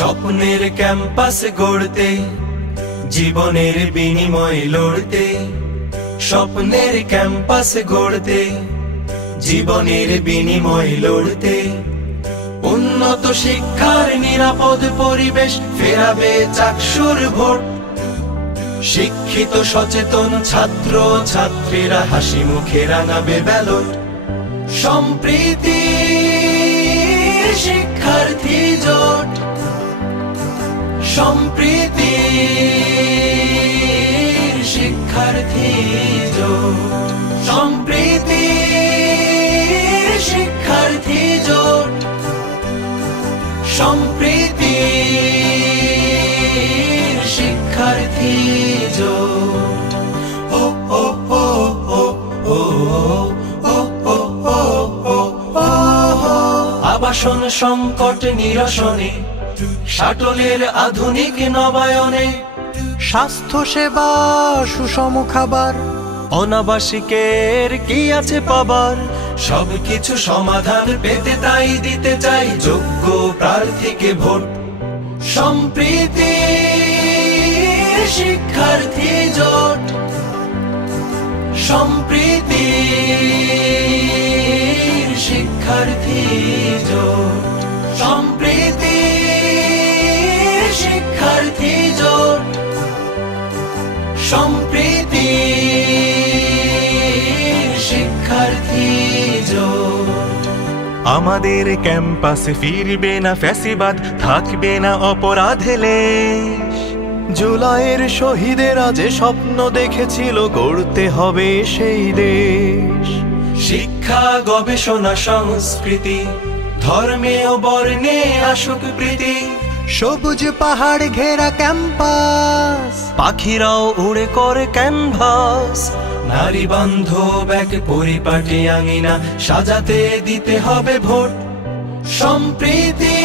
স্বপ্নের ক্যাম্পাস গড়তে, জীবনের বিনিময় লড়তে। স্বপ্নের ক্যাম্পাস গড়তে, জীবনের বিনিময় লড়তে। উন্নত শিক্ষার নিরাপদ পরিবেশ ফেরাবে চাকসুর ভোট। শিক্ষিত সচেতন ছাত্র ছাত্রীরা হাসি মুখে রাঙাবে ব্যালট। সম্প্রীতি শিক্ষার্থী জোট, সম্প্রীতি শিক্ষার্থী জোট, সম্প্রীতি শিক্ষার্থী জোট, সম্প্রীতি শিক্ষার্থী জোট। ও ও ও ও ও ও ও ও ও। আবাসন সংকট নিরসনে, শাটলের আধুনিক নবায়নে। স্বাস্থ্য সেবা সুষম খাবার, অনাবাসিকের কি আছে পাবার। সবকিছু সমাধান পেতে তাই দিতে চাই যোগ্য প্রার্থীকে ভোট। সম্প্রীতি শিক্ষার্থী জোট, সম্প্রীতি শিক্ষার্থী জোট, সম্প্রীতি শিক্ষার্থী জোট, সম্প্রীতি শিক্ষার্থী জোট। আমাদের ক্যাম্পাসে ফিরবে না ফ্যাসিবাদ, থাকবে না অপরাধে লেশ। জুলাইয়ের শহীদেরা যে স্বপ্ন দেখেছিল গড়তে হবে সেই দেশ। শিক্ষা গবেষণা সংস্কৃতি, ধর্মে ও বর্ণে আসুক প্রীতি। সবুজ পাহাড় ঘেরা ক্যাম্পাস, পাখিরাও উড়ে করে ক্যানভাস। নারী বান্ধব এক পরিপাটি আঙিনা সাজাতে দিতে হবে ভোট। সম্প্রীতি